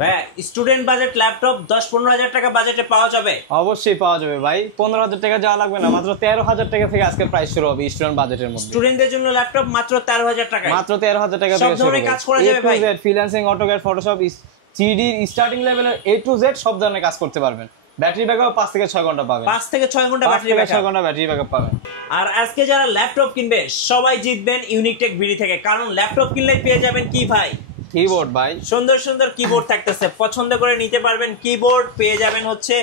ভাই student budget laptop 10-15 হাজার টাকা বাজেটে পাওয়া যাবে? অবশ্যই পাওয়া যাবে ভাই, 15,000 টাকা যাওয়া লাগবে না, মাত্র 13,000 টাকা থেকে আজকে প্রাইস শুরু হবে স্টুডেন্ট বাজেটের মধ্যে। স্টুডেন্টদের জন্য ল্যাপটপ মাত্র 13,000 টাকা, মাত্র 13,000 টাকা থেকে শুরু হবে। কাজ করা যাবে ভাই, freelancing, AutoCAD, Photoshop, 3D starting লেভেলের A to Z সব ধরনের কাজ করতে পারবেন। ব্যাটারি ব্যাকআপ 5 থেকে 6 ঘন্টা পাবেন, 5 থেকে 6 ঘন্টা ব্যাটারি ব্যাকআপ পাবেন। আর আজকে যারা ল্যাপটপ কিনবে সবাই জিতবেন ইউনিকটেক বিডি থেকে, কারণ ল্যাপটপ কিনলে পেয়ে যাবেন কি ভাই? কিবোর্ড ভাই, সুন্দর সুন্দর কিবোর্ড থাকতেছে, পছন্দ করে নিতে পারবেন। কিবোর্ড পেয়ে যাবেন হচ্ছে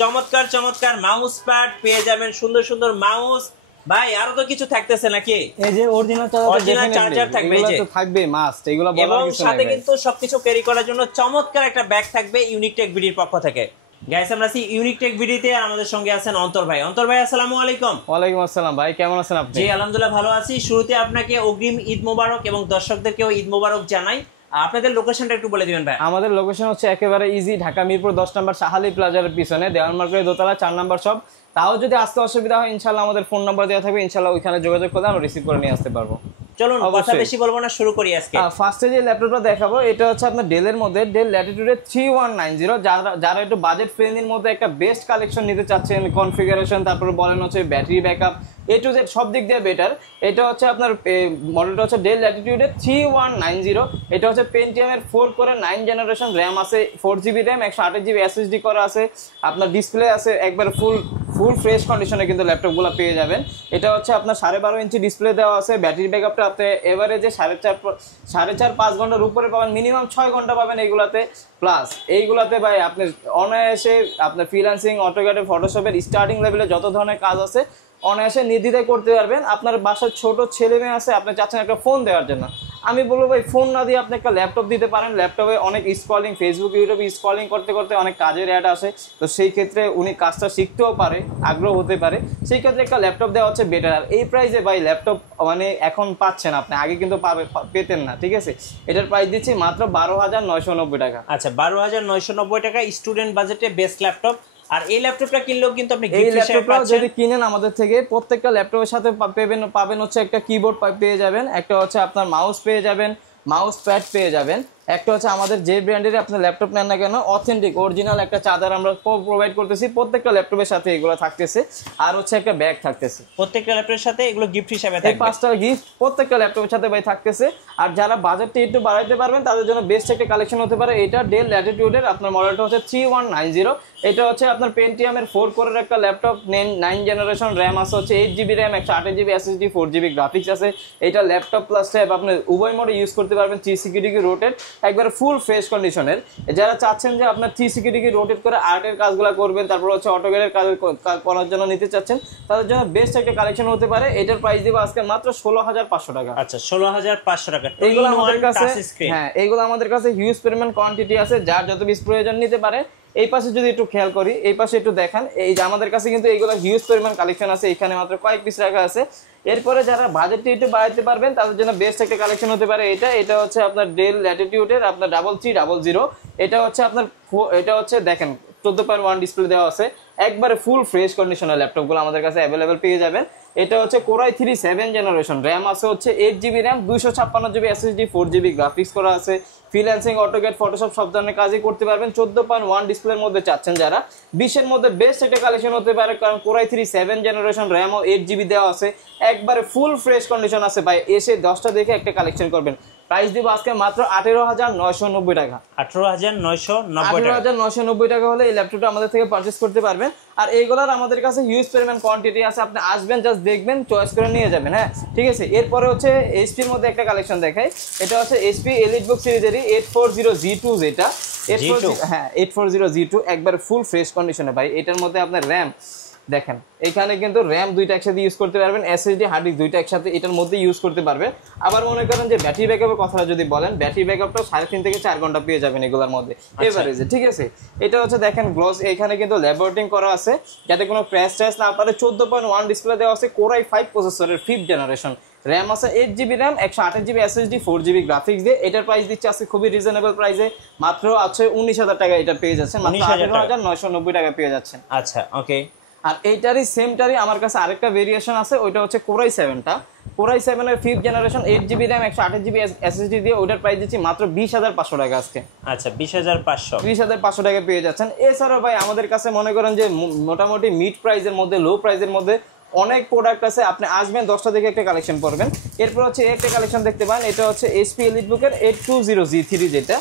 চমৎকার চমৎকার মাউস প্যাড পেয়ে যাবেন, সুন্দর সুন্দর মাউস। ভাই আরো তো কিছু থাকতেছে নাকি? এই যে অরিজিনাল চার্জার থাকবে, এই যে তো থাকবে মাস্ট, এগুলো বলার এবং কিছু নাই। সাথে কিন্তু সবকিছু ক্যারি করার জন্য চমৎকার একটা ব্যাগ থাকবে ইউনিকটেক বিডির পক্ষ থেকে। গাইস আমরা আছি ইউনিকটেক বিডিতে, আমাদের সঙ্গে আছেন অন্তর ভাই। অন্তর ভাই আসসালামু আলাইকুম। ওয়ালাইকুম আসসালাম ভাই, কেমন আছেন আপনি? জি আলহামদুলিল্লাহ ভালো আছি। শুরুতে আপনাকে অগ্রিম ঈদ মোবারক এবং দর্শকদেরকেও ঈদ মোবারক জানাই। আপনাদের লোকেশনটা একটু বলে দিবেন ভাই। আমাদের লোকেশন হচ্ছে একেবারে ইজি, ঢাকা মিরপুর 10 নম্বর শাহালি প্লাজার পিছনে দেওয়ান মার্কেটের দোতলা 4 নম্বর শপ। তাও যদি আসতে অসুবিধা হয় ইনশাআল্লাহ আমাদের ফোন নাম্বার দেওয়া থাকবে, ইনশাআল্লাহ ওইখানে যোগাযোগ করলে আমরা রিসিভ করে নিয়ে আসতে পারবো। চলুন কথা বেশি বলবো না, শুরু করি আজকে। ফার্স্টে যে ল্যাপটপটা দেখাবো এটা হচ্ছে আপনার ডেলের মধ্যে, ডেল ল্যাটিটিউড 3190। যারা একটু বাজেট ফ্রেন্ডলির মধ্যে একটা বেস্ট কালেকশন নিতে চাচ্ছেন, কনফিগারেশন, তারপরে বলেন হচ্ছে battery backup, A to Z সব দিক দিয়ে বেটার। এটা হচ্ছে আপনার মডেলটা হচ্ছে ডেল ল্যাটিটিউড 3190। এটা হচ্ছে পেন্টিয়ামের 4 কোরের 9 জেনারেশন, র্যাম আছে 4GB র্যাম, 128GB SSD করা আছে, আপনার ডিসপ্লে আছে একবার ফুল ফ্রেশ কন্ডিশনে কিন্তু ল্যাপটপগুলো পেয়ে যাবেন। এটা হচ্ছে আপনার 12.5 ইঞ্চি ডিসপ্লে দেওয়া আছে। ব্যাটারি ব্যাকআপটা আপনি এভারেজে 4.5 ঘন্টার উপরে পাবেন, মিনিমাম 6 ঘন্টা পাবেন এইগুলাতে। প্লাস এইগুলাতে ভাই আপনি অনায়াসে আপনার ফ্রিল্যান্সিং, অটোক্যাড, ফটোশপের স্টার্টিং লেভেলে যত ধরনের কাজ আছে অনায়াসে নির্দ্বিধায় করতে পারবেন। আপনার বাসায় ছোট ছেলে মেয়ে আছে, আপনি চাচ্ছেন একটা ফোন দেওয়ার জন্য, আমি বলবো ভাই ফোন না দিয়ে আপনি একটা ল্যাপটপ দিতে পারেন। ল্যাপটপে অনেক স্ক্রলিং, ফেসবুক ইউটিউবে স্ক্রলিং করতে করতে অনেক কাজের অ্যাড আসে, তো সেই ক্ষেত্রে উনি কাজটা শিখতেও পারে, আগ্রহ হতে পারে, সেই ক্ষেত্রে একটা ল্যাপটপ দেওয়া হচ্ছে বেটার। আর এই প্রাইসে ভাই ল্যাপটপ মানে এখন পাচ্ছেন আপনি, আগে কিন্তু পেতেন না, ঠিক আছে? এটার প্রাইস দিচ্ছি মাত্র 12,990 টাকা। আচ্ছা 12,990 টাকা স্টুডেন্ট বাজেটে বেস্ট ল্যাপটপ। আর এই ল্যাপটপটা কিনলেও কিন্তু আপনি এই ল্যাপটপটা যদি কিনেন আমাদের থেকে, প্রত্যেকটা ল্যাপটপের সাথে পাবেন হচ্ছে একটা কিবোর্ড পেয়ে যাবেন, একটা হচ্ছে আপনার মাউস পেয়ে যাবেন, মাউস প্যাড পেয়ে যাবেন, একটা হচ্ছে আমাদের যে ব্র্যান্ডের আপনি ল্যাপটপ নেন না কেন অথেন্টিক অরিজিনাল একটা চার্জার আমরা প্রোভাইড করতেছি প্রত্যেকটা ল্যাপটপের সাথে, এগুলো থাকতেছে। আর হচ্ছে একটা ব্যাগ থাকতেছে প্রত্যেকটা ল্যাপটপের সাথে, এগুলো গিফট হিসেবে থাকবে। এই 5টা গিফট প্রত্যেকটা ল্যাপটপের সাথে ভাই থাকতেছে। আর যারা বাজেটটা একটু বাড়াইতে পারবেন তাদের জন্য বেস্ট একটা কালেকশন হতে পারে এটা ডেল ল্যাটিটিউডের, আপনার মডেলটা হচ্ছে 3190। এটা হচ্ছে আপনার পেন্টিয়ামের 4 কোরের একটা ল্যাপটপ, 9 জেনারেশন, র্যাম আছে হচ্ছে 8GB RAM, 128GB SSD, 4GB graphics আছে। এটা ল্যাপটপ প্লাস ট্যাব আপনি উভয় মোডে ইউজ করতে পারবেন, 360 ডিগ্রি রোটেট, একবার ফুল ফ্রেশ কন্ডিশনের। যারা চাচ্ছেন যে আপনার 360 ডিগ্রি রোটেট করে আর্টের কাজগুলো করবেন, তারপর হচ্ছে অটোক্যাডের কাজ করার জন্য নিতে চাচ্ছেন, তাদের জন্য বেস্ট একটা কালেকশন হতে পারে। এটার প্রাইস দিব আজকে মাত্র 16,500 টাকা। আচ্ছা 16,500 টাকা। এইগুলো আমাদের কাছে, হ্যাঁ এইগুলো আমাদের কাছে হিউজ পরিমাণ কোয়ান্টিটি আছে, যার যত পিস প্রয়োজন নিতে পারে। এই পাশে যদি একটু খেয়াল করি, এই পাশে একটু দেখেন, এই যে আমাদের কাছে কিন্তু এইগুলো হিউজ পরিমাণ কালেকশন আছে, এখানে মাত্র কয়েক পিস রাখা আছে। এরপরে যারা বাজেটটা একটু বাড়াইতে পারবেন তাদের জন্য বেস্ট একটা কালেকশন হতে পারে এটা হচ্ছে আপনার ডেল ল্যাটিটিউডের আপনার 3300। এটা হচ্ছে আপনার, এটা হচ্ছে দেখেন 14.1 ডিসপ্লে দেওয়া আছে, একবারে ফুল ফ্রেশ কন্ডিশনের ল্যাপটপগুলো আমাদের কাছে অ্যাভেলেবেল পেয়ে যাবেন। এটা হচ্ছে Core i3 7 জেনারেশন, র্যাম আছে হচ্ছে 8GB RAM, 256GB SSD, 4GB graphics করা আছে। ফ্রিল্যান্সিং, অটোক্যাড, ফটোশপ সব ধরনের কাজই করতে পারবেন। 14.1 ডিসপ্লের মধ্যে চাচ্ছেন যারা, 20-এর মধ্যে বেস্ট একটা কালেকশন হতে পারে, কারণ Core i3 7 জেনারেশন, র্যাম ও 8GB দেওয়া আছে, একবারে ফুল ফ্রেশ কন্ডিশন আছে ভাই। এসে 10টা দেখে একটা কালেকশন করবেন। প্রাইস দিব আজকে মাত্র 18,990 টাকা। 18,990 টাকা হলে এই ল্যাপটপটা আমাদের থেকে পারচেজ করতে পারবেন। আর এইগুলোর আমাদের কাছে হিউজ পরিমাণ কোয়ান্টিটি আছে, আপনি আসবেন জাস্ট দেখবেন, চয়েস করে নিয়ে যাবেন। হ্যাঁ ঠিক আছে। এরপরে হচ্ছে এইচপির মধ্যে একটা কালেকশন দেখাই, এটা হচ্ছে এইচপি এলিটবুক সিরিজেরই 840G2, যেটা 840G2 একবার ফুল ফ্রেশ কন্ডিশনে ভাই। এটার মধ্যে আপনার র্যাম দেখেন, এখানে কিন্তু র্যাম দুইটা একসাথে ইউজ করতে পারবেন, এসএসডি হার্ড ডিস্ক দুইটা একসাথে এটার মধ্যে ইউজ করতে পারবেন। আবার মনে করেন যে ব্যাটারি ব্যাকআপের কথা যদি বলেন, ব্যাটারি ব্যাকআপটা 3.5 থেকে 4 ঘন্টা পেয়ে যাবেন এগুলোর মধ্যে এভারেজে, ঠিক আছে। এটা হচ্ছে দেখেন গ্লস, এখানে কিন্তু ল্যাবরেটিং করা আছে যাতে কোনো ক্র্যাশ ট্র্যাশ না পারে। 14.1 ডিসপ্লে দেওয়া আছে, Core i5 প্রসেসরের 5th জেনারেশন, র্যাম আছে 8GB RAM, 128GB SSD, 4GB graphics দিয়ে। এটার প্রাইস দিচ্ছে আছে খুবই রিজনেবল প্রাইসে, মাত্র আছে 19,000 টাকা এটা পেয়ে যাচ্ছেন, মাত্র 18,990 টাকা পেয়ে যাচ্ছেন। আচ্ছা ওকে। আর এইটারই সেমটারই আমার কাছে আরেকটা ভেরিয়েশন আছে, ওইটা হচ্ছে Core i7টা। Core i7 এর 5th generation 8GB RAM 128GB SSD দিয়ে ওটার প্রাইস দিচ্ছি মাত্র 20500 টাকা আজকে। আচ্ছা 20500 20500 টাকা পেয়ে যাচ্ছেন। এছাড়াও ভাই আমাদের কাছে মনে করেন যে মোটামুটি মিড প্রাইসের মধ্যে লো প্রাইসের মধ্যে অনেক প্রোডাক্ট আছে, আপনি আসবেন 10টা থেকে একটা কালেকশন করবেন। এরপর হচ্ছে একটা কালেকশন দেখতে পান, এটা হচ্ছে HP EliteBook-এর 820G3 যেটা,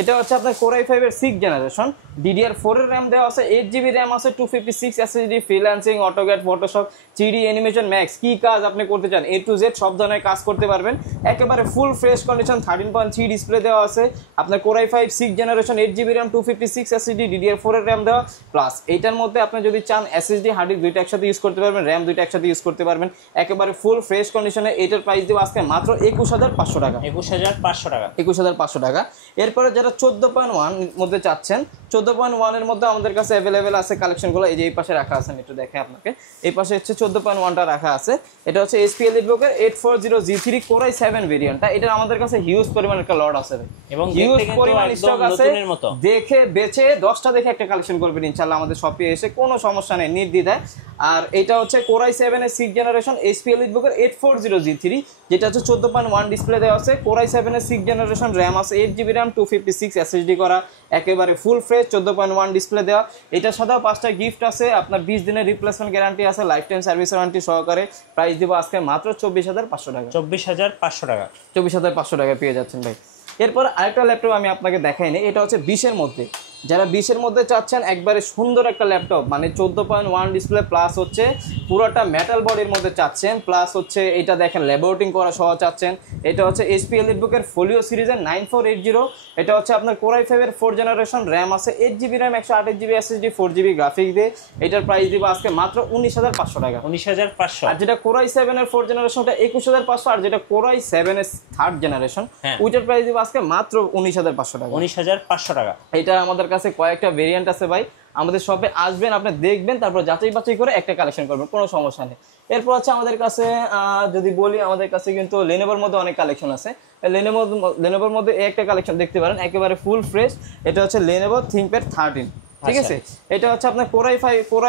এটা হচ্ছে আপনার Core i5 এর 6th জেনারেশন, DDR4 এর RAM দেওয়া আছে, 8GB RAM আছে, 256 SSD, freelancing, AutoCAD, Photoshop, 3D animation max, কি কাজ আপনি করতে চান A to Z সব ধরনের কাজ করতে পারবেন। একেবারে ফুল ফ্রেশ কন্ডিশন 13.3 ডিসপ্লে দেওয়া আছে, আপনার Core i5 6th generation, 8GB RAM, 256 SSD, DDR4 এর RAM দেওয়া, প্লাস এইটার মধ্যে আপনি যদি চান SSD হার্ড ডিস্ক দুইটা একসাথে ইউজ করতে পারবেন, RAM দুইটা একসাথে ইউজ করতে পারবেন, একেবারে ফুল ফ্রেশ কন্ডিশনে। এটার প্রাইস দেব আজকে মাত্র 21500 টাকা। 21500 টাকা। 21500 টাকা। এরপরে যারা 14.1 এর মধ্যে চাচ্ছেন, 14.1 এর মধ্যে আমাদের কাছে अवेलेबल আছে কালেকশনগুলো, এই যে এই পাশে রাখা আছে, আমি একটু দেখাই আপনাকে। এই পাশে হচ্ছে 14.1টা রাখা আছে, এটা হচ্ছে HP EliteBook-এর 840G3 Core i7 ভেরিয়েন্টটা। এটা আমাদের কাছে হিউজ পরিমাণ একটা লট আছে ভাই, এবং হিউজ দেখতে পরিমাণ কিন্তু স্টক একদম আছে। নতুনের মতো। দেখে বেচে 10টা দেখে একটা কালেকশন করবেন ইনশাআল্লাহ আমাদের শপে এসে, কোনো সমস্যা নেই, নির্দ্বিধায়। আর এটা হচ্ছে Core i7 এর 6th জেনারেশন, HP EliteBook-এর 840G3, যেটা হচ্ছে 14.1 ডিসপ্লে দেওয়া আছে, Core i7 এর 6th জেনারেশন, RAM আছে 8GB RAM, 256 SSD করা, একেবারে ফুল ফ্রেশ 14.1 ডিসপ্লে দেওয়া। এটার সাথেও 5টা গিফট আছে, আপনার 20 দিনের রিপ্লেসমেন্ট গ্যারান্টি আছে, লাইফ টাইম সার্ভিস ওয়ারেন্টি সহকারে। প্রাইস দিব আজকে মাত্র 24500 টাকা। 24500 টাকা। 24500 টাকা পেয়ে যাচ্ছেন ভাই। এরপর আরেকটা ল্যাপটপ আমি আপনাকে দেখাইনি, এটা হচ্ছে 20-এর মধ্যে, যারা 20-এর মধ্যে চাচ্ছেন একবারে সুন্দর একটা ল্যাপটপ, মানে 14.1 ডিসপ্লে প্লাস হচ্ছে পুরোটা মেটাল বডির মধ্যে চাচ্ছেন, প্লাস হচ্ছে এটা দেখেন ল্যাবোরেটিং করা সহ চাচ্ছেন, এটা হচ্ছে HP EliteBook-এর ফোলিও সিরিজের 9480, এটা হচ্ছে আপনার Core i5 এর 4th জেনারেশন, RAM আছে 8GB RAM, 128GB SSD, 4GB graphics দিয়ে। এটার প্রাইস দিব আজকে মাত্র 19500 টাকা। 19500। আর যেটা Core i7 এর 4th জেনারেশন ওটা 21500, আর যেটা Core i7 এর 3rd জেনারেশন ওইটার প্রাইস দিব আজকে মাত্র 19500 টাকা। 19500 টাকা। এটা আমাদের কাছে কয়েকটা ভেরিয়েন্ট আছে ভাই, আমাদের শপে আসবেন, আপনি দেখবেন, তারপর যাচাই বাছাই করে একটা কালেকশন করবেন, কোনো সমস্যা নেই। এরপর হচ্ছে আমাদের কাছে যদি বলি, আমাদের কাছে কিন্তু Lenovoর মধ্যে অনেক কালেকশন আছে। Lenovoর মধ্যে একটা কালেকশন দেখতে পারেন একেবারে ফুল ফ্রেশ, এটা হচ্ছে Lenovo ThinkPad 13, ঠিক আছে। এটা হচ্ছে আপনার Core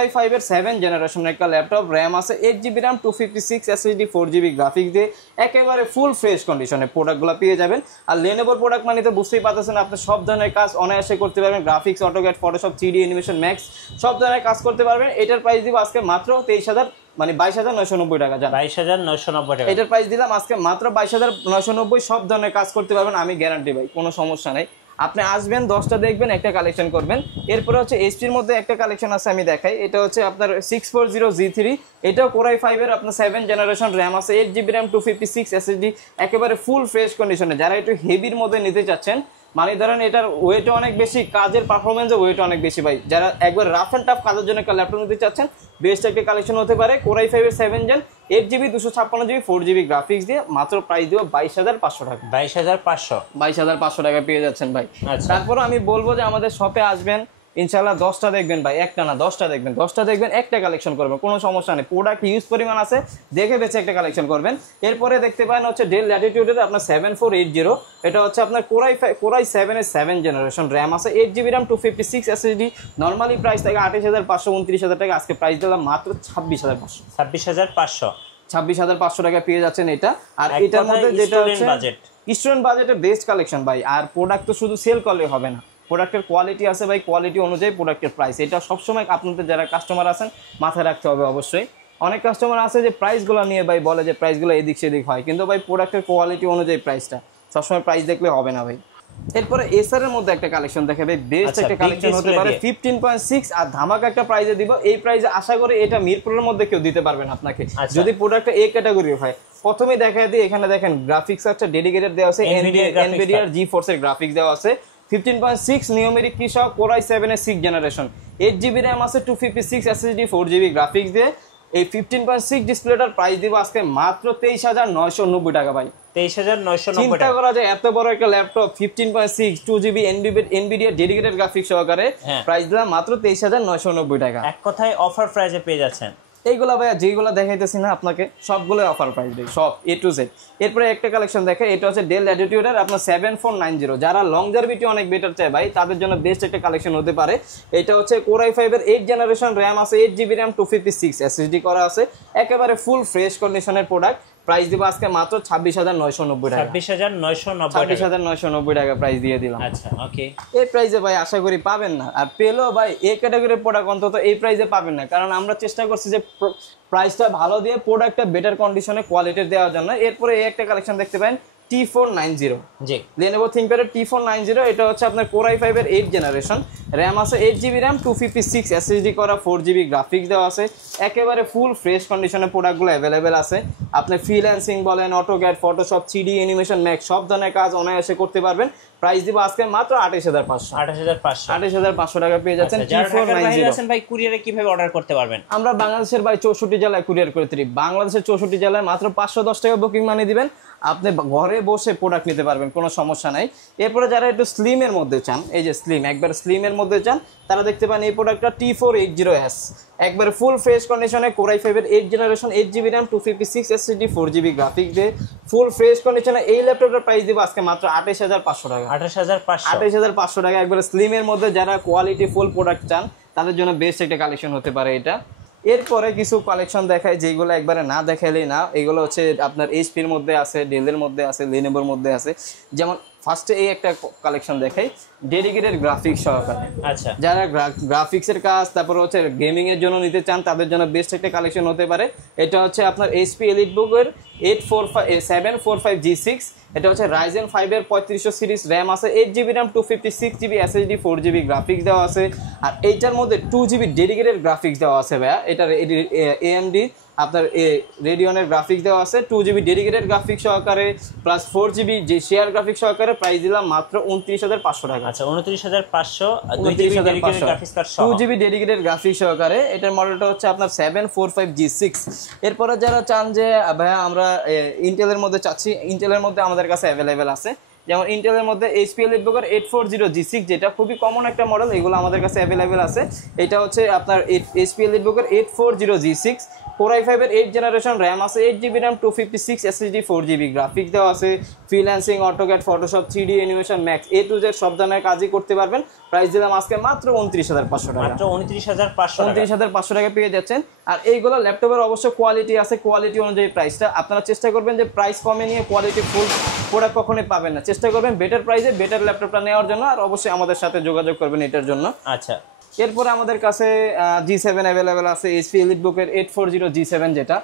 i5 এর 7th জেনারেশনের একটা ল্যাপটপ, RAM আছে 8GB RAM, 256 SSD, 4GB graphics দিয়ে, একেবারে ফুল ফ্রেশ কন্ডিশনে প্রোডাক্টগুলো পেয়ে যাবেন। আর Lenovoর প্রোডাক্ট মানে তো বুঝতেই পারতেছেন, আপনি সব ধরনের কাজ অনায়াসে করতে পারবেন, graphics, AutoCAD, Photoshop, 3D animation max সব ধরনের কাজ করতে পারবেন। এটার প্রাইস দিব আজকে মাত্র 23000, মানে 22990 টাকা। 22990 টাকা। এটার প্রাইস দিলাম আজকে মাত্র 22990, সব ধরনের কাজ করতে পারবেন, আমি গ্যারান্টি ভাই, কোনো সমস্যা নাই। আপনি আসবেন, 10টা দেখবেন, একটা কালেকশন করবেন। এরপরে হচ্ছে HP-র মধ্যে একটা কালেকশন আছে, আমি দেখাই। এটা হচ্ছে আপনার 640G3, এটাও Core i5 এর আপনার 7th জেনারেশন, RAM আছে 8GB RAM, 256 SSD, একেবারে ফুল ফ্রেশ কন্ডিশনে। যারা একটু হেভির মধ্যে নিতে চাচ্ছেন, মানে ধরেন এটার ওয়েট অনেক বেশি, কাজের পারফরমেন্সের ওয়েট অনেক বেশি ভাই, যারা একবার রাফ অ্যান্ড টাফ কাজের জন্য একটা ল্যাপটপ নিতে চাচ্ছেন, বেস্ট একটা কালেকশন হতে পারে Core i5 এর 7th gen, 8GB 256GB 4GB graphics দিয়ে। মাত্র প্রাইস দিব 22500 টাকা। 22500 টাকা পেয়ে যাচ্ছেন ভাই। তারপর আমি বলবো যে আমাদের শপে আসবেন ইনশাআল্লাহ, 10টা দেখবেন ভাই, একটা না 10টা দেখবেন, 10টা দেখবেন, একটা কালেকশন করবেন, কোনো সমস্যা নেই। প্রোডাক্ট ইউজ পরিমাণ আছে, দেখে বেছে একটা কালেকশন করবেন। এরপরে দেখতে পারেন হচ্ছে Dell Latitude-এর আপনার 7480, এটা হচ্ছে আপনার Core i7 এর 7th জেনারেশন, RAM আছে 8GB RAM, 256 SSD, normally price থাকে 28500, 29000 টাকা, আজকে প্রাইস দিলাম মাত্র 26500। 26500 টাকা পেয়ে যাচ্ছেন এটা। আর এটার মধ্যে যেটা হচ্ছে স্টুডেন্ট বাজেটের বেস্ট কালেকশন ভাই। আর প্রোডাক্ট তো শুধু সেল করলে হবে না, প্রোডাক্টের কোয়ালিটি আছে ভাই, কোয়ালিটি অনুযায়ী প্রোডাক্টের প্রাইস, এটা সবসময় আপনাদের যারা কাস্টমার আছেন মাথায় রাখতে হবে অবশ্যই। অনেক কাস্টমার আছে যে প্রাইসগুলো নিয়ে ভাই বলে যে প্রাইসগুলো এদিক সেদিক হয়, কিন্তু ভাই প্রোডাক্টের কোয়ালিটি অনুযায়ী প্রাইসটা, সবসময় প্রাইস দেখলে হবে না ভাই। এরপরে Acer এর মধ্যে একটা কালেকশন দেখাবে, বেস্ট একটা কালেকশন হতে পারে 15.6, আর ধামাকা একটা প্রাইসে দিব। এই প্রাইসে আশা করি এটা মিরপুরের মধ্যে কেউ দিতে পারবেন আপনাকে, যদি প্রোডাক্টটা এই ক্যাটাগরি হয়। প্রথমে দেখাই দিই, এখানে দেখেন গ্রাফিক্স আছে ডেডিকেটেড দেওয়া আছে, NVIDIA GeForce এর গ্রাফিক্স দেওয়া আছে, 15.6 নিউমেরিক কি সহ, Core i7 এর 6th জেনারেশন, 8GB RAM আছে, 256 SSD, 4GB গ্রাফিক্স দিয়ে। এই 15.6 ডিসপ্লেটার প্রাইস দিব আজকে মাত্র 23990 টাকা ভাই। 23990 চিন্তা টাকা। করা যায় এত বড় একটা laptop 15.6 2GB NVIDIA dedicated graphics সহকারে, প্রাইস দিলাম মাত্র 23990 টাকা। এক কথায় অফার প্রাইসে পেয়ে যাচ্ছেন। এইগুলা ভাইয়া যেগুলো দেখাইতেছি না আপনাকে সবগুলো অফার প্রাইস দেই, সব A to Z। এরপরে একটা কালেকশন দেখে, এটা হচ্ছে Dell Latitude-এর আপনার 7490, যারা লংজারভিটি অনেক বেটার চায় ভাই, তাদের জন্য বেস্ট একটা কালেকশন হতে পারে। এটা হচ্ছে Core i5 এর 8th জেনারেশন, RAM আছে 8GB RAM, 256 SSD করা আছে, একেবারে ফুল ফ্রেশ কন্ডিশনের প্রোডাক্ট। প্রাইস দিব আজকে মাত্র 26,990 টাকা। 26,990 টাকা প্রাইস দিয়ে দিলাম। আচ্ছা ওকে, এই প্রাইসে ভাই আশা করি পাবেন না, আর পেলেও ভাই এই ক্যাটাগরির প্রোডাক্ট অন্তত এই প্রাইসে পাবেন না, কারণ আমরা চেষ্টা করছি যে প্রাইসটা ভালো দিয়ে প্রোডাক্টটা বেটার কন্ডিশনে কোয়ালিটির দেওয়ার জন্য। এরপরে এই একটা কালেকশন দেখতে পারেন T490, জি Lenovo ThinkPad এর T490। এটা হচ্ছে আপনার Core i5 এর 8 জেনারেশন, র্যাম আছে 8GB র্যাম, 256 SSD করা, 4GB গ্রাফিক্স দেওয়া আছে। একেবারে ফুল ফ্রেশ কন্ডিশনে প্রোডাক্টগুলো অ্যাভেলেবেল আছে। আপনি ফ্রিল্যান্সিং বলেন, AutoCAD, Photoshop, 3D animation, max সব ধরনের কাজ অনায়াসে করতে পারবেন। প্রাইস দিব আজকে মাত্র 28,500 28,500 টাকা পেয়ে যাচ্ছেন T490। ভাই কুরিয়ারে কিভাবে অর্ডার করতে পারবেন? আমরা বাংলাদেশের ভাই 64 জেলায় কুরিয়ার করে থাকি। বাংলাদেশের 64 জেলায় মাত্র 510 টাকা বুকিং মানি দিবেন, আপনি ঘরে বসে প্রোডাক্ট নিতে পারবেন, কোনো সমস্যা নাই। এরপরে যারা একটু স্লিমের মধ্যে চান, এই যে স্লিম, একবার স্লিমের মধ্যে চান, তারা দেখতে পান এই প্রোডাক্টটা T480S, একবারে ফুল ফ্রেশ কন্ডিশনে Core i5 এর 8 generation, 8GB RAM, 256 SSD, 4GB graphics দিয়ে ফুল ফ্রেশ কন্ডিশনে এই ল্যাপটপটার প্রাইস দিব আজকে মাত্র 28,500 টাকা। 28,500 টাকা একবারে স্লিমের মধ্যে যারা কোয়ালিটি ফুল প্রোডাক্ট চান তাদের জন্য বেস্ট একটা কালেকশন হতে পারে এটা। এরপরে কিছু কালেকশন দেখায় যেগুলো একবারে না দেখাইলেই না, এগুলো হচ্ছে আপনার এইচপির মধ্যে আছে, ডেলের মধ্যে আছে, লেনোভোর মধ্যে আছে। যেমন ফার্স্টে এই একটা কালেকশন দেখাই ডেডিকেটেড গ্রাফিক্স সহকারে। আচ্ছা, যারা গ্রাফিক্সের কাজ তারপর হচ্ছে গেমিং এর জন্য নিতে চান তাদের জন্য বেস্ট একটা কালেকশন হতে পারে। এটা হচ্ছে আপনার এইচপি এলিটবুক এর 745G6, এটা হচ্ছে Ryzen 5 এর 3500 সিরিজ, র্যাম আছে 8GB RAM, 256GB SSD, 4GB graphics দেওয়া আছে। আর এইটার মধ্যে 2GB ডেডিকেটেড গ্রাফিক্স দেওয়া আছে ভাইয়া। এটার AMD আপনার রেডিয়নের গ্রাফিক্স দেওয়া আছে, 2GB ডেডিকেটেড গ্রাফিক্স সহকারে প্লাস 4GB যে শেয়ার গ্রাফিক্স সহকারে প্রাইস দিলাম মাত্র 29,500 টাকা। আচ্ছা 29,500, 2GB ডেডিকেটেড গ্রাফিক্স সহকারে। এটার মডেলটা হচ্ছে আপনার 745G6। এরপরে যারা চান যে ভাইয়া আমরা ইন্টেলের মধ্যে চাচ্ছি, ইন্টেলের মধ্যে আমাদের কাছে অ্যাভেলেবেল আছে। যেমন ইন্টেলের মধ্যে HP এলিটবুক 840G6, যেটা খুবই কমন একটা মডেল, এগুলো আমাদের কাছে অ্যাভেলেবেল আছে। এটা হচ্ছে আপনার HP EliteBook 840G6, Core i5 এর 8 জেনারেশন, র্যাম আছে 8GB RAM, 256 SSD, 4GB graphics দেওয়া আছে। Freelancing, AutoCAD, Photoshop, 3D animation, max A to Z সব ধরনের কাজই করতে পারবেন। প্রাইস দিলাম আজকে মাত্র 29,500 টাকা। মাত্র 29,500 টাকা পেয়ে যাচ্ছেন। আর এইগুলো ল্যাপটপের অবশ্য কোয়ালিটি আছে, কোয়ালিটি অনুযায়ী প্রাইসটা। আপনারা চেষ্টা করবেন যে প্রাইস কমে নিয়ে কোয়ালিটি ফুল প্রোডাক্ট কখনোই পাবেন না। চেষ্টা করবেন বেটার প্রাইসে বেটার ল্যাপটপটা নেওয়ার জন্য, আর অবশ্যই আমাদের সাথে যোগাযোগ করবেন এটার জন্য। আচ্ছা, এরপরে আমাদের কাছে G7 অ্যাভেলেবেল আছে, HP এলিটবুক এর 840G7, যেটা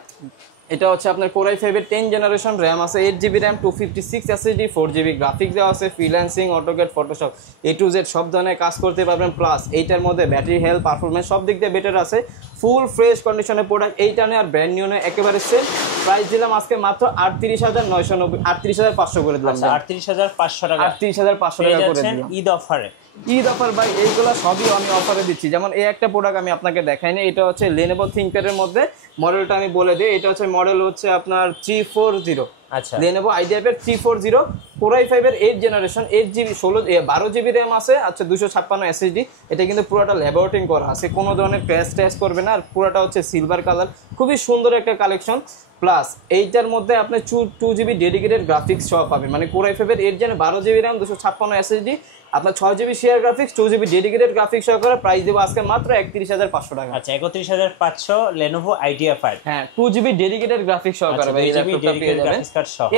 এটা হচ্ছে আপনার Core i5 এর 10 জেনারেশন, র্যাম আছে 8GB RAM, 256 SSD, 4GB graphics দেওয়া আছে। Freelancing, AutoCAD, Photoshop A to Z সব ধরনের কাজ করতে পারবেন। প্লাস এইটার মধ্যে ব্যাটারি হেলথ, পারফরমেন্স সব দিক দিয়ে বেটার আছে। ফুল ফ্রেশ কন্ডিশনের প্রোডাক্ট, এইটা নিয়ে আর ব্র্যান্ড নিউ নিয়ে একেবারে সেম। প্রাইস দিলাম আজকে মাত্র 38,990, 38,500 করে দিলাম। 38,500 টাকা, 38,500 টাকা করে দিলাম ঈদ অফারে। ঈদ অফার ভাই, এইগুলো সবই আমি অফারে দিচ্ছি। যেমন এই একটা প্রোডাক্ট আমি আপনাকে দেখাইনি, এটা হচ্ছে Lenovo ThinkPad এর মধ্যে, মডেলটা আমি বলে দিই। এটা হচ্ছে মডেল হচ্ছে আপনার 340। আচ্ছা, Lenovo IdeaPad 340, Core i5 এর 8 জেনারেশন, 8GB 12GB র্যাম আছে, আচ্ছা 256 SSD। এটা কিন্তু পুরোটা ল্যাবোরেটিং করা আছে, কোনো ধরনের ক্র্যাশ ট্যাশ করবে না। আর পুরোটা হচ্ছে সিলভার কালার, খুবই সুন্দর একটা কালেকশন। প্লাস এইটার মধ্যে আপনি 2GB ডেডিকেটেড গ্রাফিক্স সহ পাবেন, মানে Core i5 এর 8 জেন 12GB র্যাম, 256 SSD, আপনার 6GB share graphics, 2GB dedicated graphics সহকারে প্রাইস দেবো আজকে মাত্র 31,500 টাকা। আচ্ছা 31,500 Lenovo IdeaPad, হ্যাঁ 2GB ডেডিকেটেড গ্রাফিক্স সহকারে ভাই, এই ল্যাপটপটা পেয়ে যাবেন।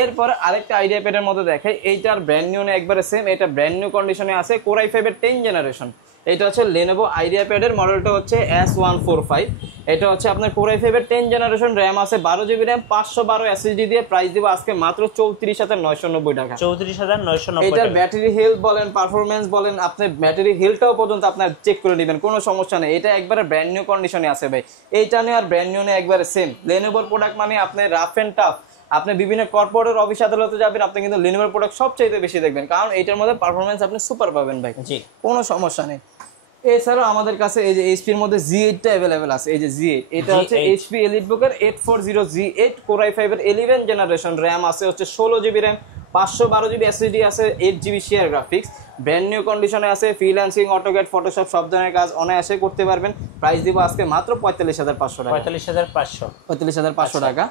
এরপর আরেকটা IdeaPad এর মধ্যে দেখাই, এইটার ব্র্যান্ড নিউ না একবারে সেম, এটা ব্র্যান্ড নিউ কন্ডিশনে আছে, Core i5 এর 10 জেনারেশন। এটা হচ্ছে Lenovo IdeaPad এর মডেলটা হচ্ছে S145। এটা হচ্ছে আপনার Core i5 এর 10 জেনারেশন, র্যাম আছে 12GB র্যাম, 512 SSD দিয়ে প্রাইস দিব আজকে মাত্র 34,990 টাকা। 34,990 এটার ব্যাটারি হেলথ বলেন, পারফরম্যান্স বলেন, আপনি ব্যাটারি হেলথটাও পর্যন্ত আপনার চেক করে নেবেন, কোনো সমস্যা নেই। এটা একবারে ব্র্যান্ড নিউ কন্ডিশনে আছে ভাই, এইটা নিয়ে আর ব্র্যান্ড নিউ নিয়ে একবারে সেম। Lenovo প্রোডাক্ট মানে আপনি রাফ এন্ড টাফ, আপনি বিভিন্ন কর্পোরেট অফিস আদালতে যাবেন, আপনি কিন্তু Lenovo প্রোডাক্ট সবচেয়ে বেশি দেখবেন, কারণ এইটার মধ্যে পারফরম্যান্স আপনি সুপার পাবেন ভাই, জি কোনো সমস্যা নেই। এছাড়াও আমাদের কাছে এই যে HP এর মধ্যে Z8 টা अवेलेबल আছে, এই যে Z8, এটা হচ্ছে HP EliteBook এর 840Z8, Core i5 এর 11 জেনারেশন, র‍্যাম আছে হচ্ছে 16GB র‍্যাম, 512GB SSD আছে, 8GB share graphics, brand new কন্ডিশনে আছে। ফ্রিল্যান্সিং, অটোক্যাড, ফটোশপ সব ধরনের কাজ অনায়াসে করতে পারবেন। প্রাইস দিব আজকে মাত্র 45,500 টাকা। 45,500 টাকা।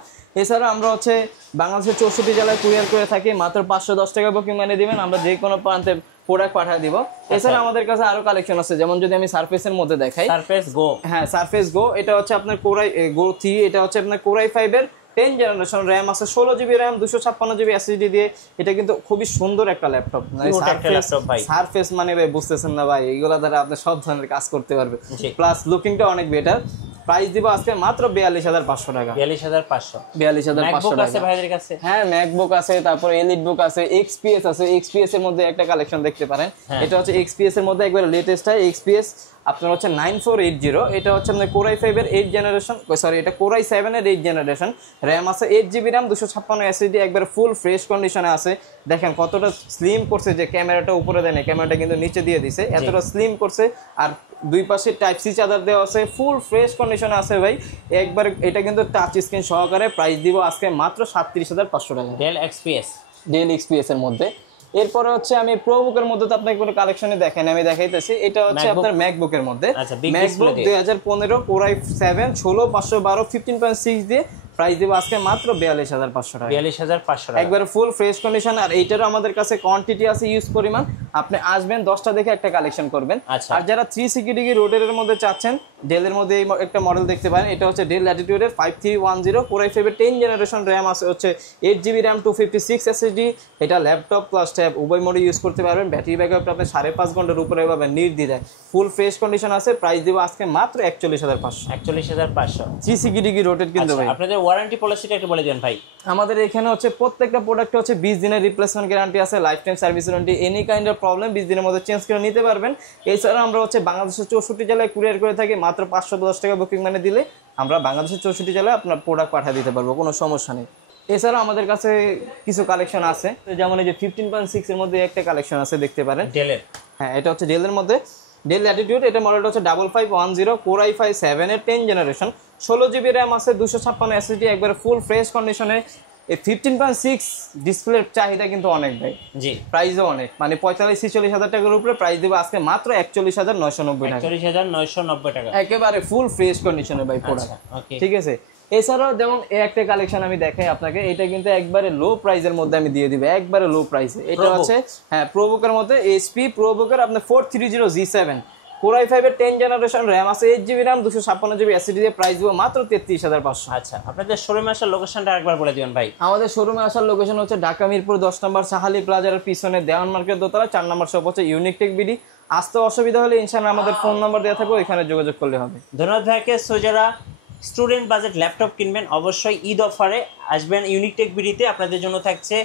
এছাড়া আমরা হচ্ছে বাংলাদেশের 64 জেলায় কুরিয়ার করে থাকি, মাত্র 510 টাকা বুকিং মানে দিবেন, আমরা যে কোনো প্রান্তে প্রোডাক্ট পাঠিয়ে দিব। এছাড়া আমাদের কাছে আরো কালেকশন আছে, যেমন যদি আমি সারফেসের মধ্যে দেখাই, সারফেস গো, হ্যাঁ সারফেস গো, এটা হচ্ছে আপনার Core i Go 3, এটা হচ্ছে আপনার Core i5 এর 10 জেনারেশন র্যাম আছে, 16GB র্যাম, 256GB SSD দিয়ে। এটা কিন্তু খুবই সুন্দর একটা ল্যাপটপ, সারফেস মানে ভাই বুঝতেছেন না ভাই, এইগুলা দ্বারা আপনি সব ধরনের কাজ করতে পারবে, প্লাস লুকিংটা অনেক বেটার। প্রাইস দিব আজকে মাত্র 42500 টাকা। 42500 টাকা আছে ভাইদের কাছে। হ্যাঁ, ম্যাকবুক আছে, তারপর এলিট বুক আছে, XPS আছে। XPS এর মধ্যে একটা কালেকশন দেখতে পারেন, এটা হচ্ছে XPS এর মধ্যে একবার লেটেস্ট হয়। XPS আপনার হচ্ছে 9480, এটা হচ্ছে আপনার Core i5 এর 8 জেনারেশন, সরি এটা Core i7 এর 8 জেনারেশন, র্যাম আছে 8GB র্যাম, 256 SSD, একবার ফুল ফ্রেশ কন্ডিশনে আছে। দেখেন কতটা স্লিম করছে, যে ক্যামেরাটা উপরে দেয় না, ক্যামেরাটা কিন্তু নিচে দিয়ে দিছে, এতটা স্লিম করছে। আর দুই পাশে টাইপ সি চার্জার দেওয়া আছে, ফুল ফ্রেশ কন্ডিশনে আছে ভাই একবার। এটা কিন্তু টাচ স্ক্রিন সহকারে। প্রাইস দিব আজকে মাত্র 37500 টাকা। ডেল XPS এর মধ্যে। এরপরে হচ্ছে আমি প্রোবুকের মধ্যে তো আপনাকে কোনো কালেকশনে দেখেন, আমি দেখাইতেছি। এটা হচ্ছে আপনার ম্যাকবুকের মধ্যে, ম্যাকবুক 2015 Core i7 16512 15.6 দিয়ে। প্রাইস দিব আজকে মাত্র 42500 টাকা। 42500 টাকা একবার ফুল ফ্রেশ কন্ডিশন। আর এইটারও আমাদের কাছে কোয়ান্টিটি আছে, ইউজ পরিমাণ। আপনি আসবেন 10টা দেখে একটা কালেকশন করবেন। আর যারা 360 ডিগ্রি রোটেটের মধ্যে চাচ্ছেন, ডেলের মধ্যে এই একটা মডেল দেখতে পারেন। এটা হচ্ছে ডেল ল্যাটিটিউডের 5310 Core i5 এর 10 জেনারেশন, র্যাম আছে হচ্ছে 8GB র্যাম, 256 SSD। এটা ল্যাপটপ প্লাস ট্যাব উভয় মোডে ইউজ করতে পারবেন। ব্যাটারি ব্যাকআপটা আপনি 5.5 ঘন্টার উপরে পাবেন নির্দ্বিধায়। ফুল ফ্রেশ কন্ডিশন আছে। প্রাইস দিব আজকে মাত্র 41500। 41500 360 ডিগ্রি রোটেট কিন্তু ভাই। আপনাদের ওয়ারেন্টি পলিসিটা একটু বলে দেন ভাই। আমাদের এখানে হচ্ছে প্রত্যেকটা প্রোডাক্টে হচ্ছে 20 দিনের রিপ্লেসমেন্ট গ্যারান্টি আছে, life time service warranty. Any kind of problem 20 দিনের মধ্যে চেঞ্জ করে নিতে পারবেন। এছাড়া আমরা হচ্ছে বাংলাদেশের 64 জেলায় কুরিয়ার করে থাকি। মাত্র 510 টাকা বুকিং মানে দিলে আমরা বাংলাদেশের 64 জেলায় আপনার প্রোডাক্ট পাঠিয়ে দিতে পারবো, কোনো সমস্যা নেই। এছাড়াও আমাদের কাছে কিছু কালেকশন আছে, যেমন এই যে 15.6 এর মধ্যে একটা কালেকশন আছে, দেখতে পারেন ডেলের। হ্যাঁ, এটা হচ্ছে ডেলের মধ্যে, ডেল ল্যাটিটিউড। এটা মডেলটা হচ্ছে 5510 Core i5 7 এর 10 জেনারেশন, 16GB র্যাম আছে, 256 SSD, একবার ফুল ফ্রেশ কন্ডিশনে। এই 15.6 ডিসপ্লের চাহিদা কিন্তু অনেক ভাই, জি প্রাইসও অনেক, মানে 45-46 হাজার টাকার উপরে। প্রাইস দেবো আজকে মাত্র 41990 টাকা। 41990 টাকা একেবারে ফুল ফ্রেশ কন্ডিশনে ভাই প্রোডাক্ট। ঠিক আছে। এছাড়াও যেমন একটা কালেকশন আমি দেখাই আপনাকে, এটা কিন্তু একবারে লো প্রাইসের মধ্যে আমি দিয়ে দিব, একবারে লো প্রাইসে। এটা হচ্ছে হ্যাঁ প্রোবুকের মধ্যে, HP প্রোবুকের আপনার 430G7 Core i5 এর 10 জেনারেশন, র্যাম আছে 8GB র্যাম, 256GB SSD দিয়ে। প্রাইস দিব মাত্র 33500। আচ্ছা, আপনাদের শোরুমে আসার লোকেশনটা আরেকবার বলে দিবেন ভাই। আমাদের শোরুমে আসার লোকেশন হচ্ছে ঢাকা মিরপুর 10 নম্বর সাহালি প্লাজার পিছনে দেওয়ান মার্কেট দোতলা 4 নম্বর শপ হচ্ছে ইউনিক টেক বিডি। আসতে অসুবিধা হলে ইনশাআল্লাহ আমাদের ফোন নাম্বার দেওয়া থাকবে, এখানে যোগাযোগ করলে হবে। ধন্যবাদ ভাইকে। সো যারা স্টুডেন্ট বাজেট ল্যাপটপ কিনবেন, অবশ্যই ঈদ অফারে আসবেন ইউনিক টেক বিডিতে। আপনাদের জন্য থাকছে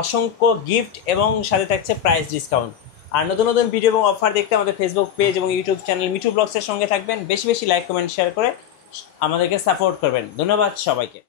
অসংখ্য গিফট এবং সাথে থাকছে প্রাইস ডিসকাউন্ট। আর নতুন নতুন ভিডিও এবং অফার দেখতে আমাদের ফেসবুক পেজ এবং ইউটিউব চ্যানেল মিঠু ব্লগসের সঙ্গে থাকবেন। বেশি বেশি লাইক, কমেন্ট, শেয়ার করে আমাদেরকে সাপোর্ট করবেন। ধন্যবাদ সবাইকে।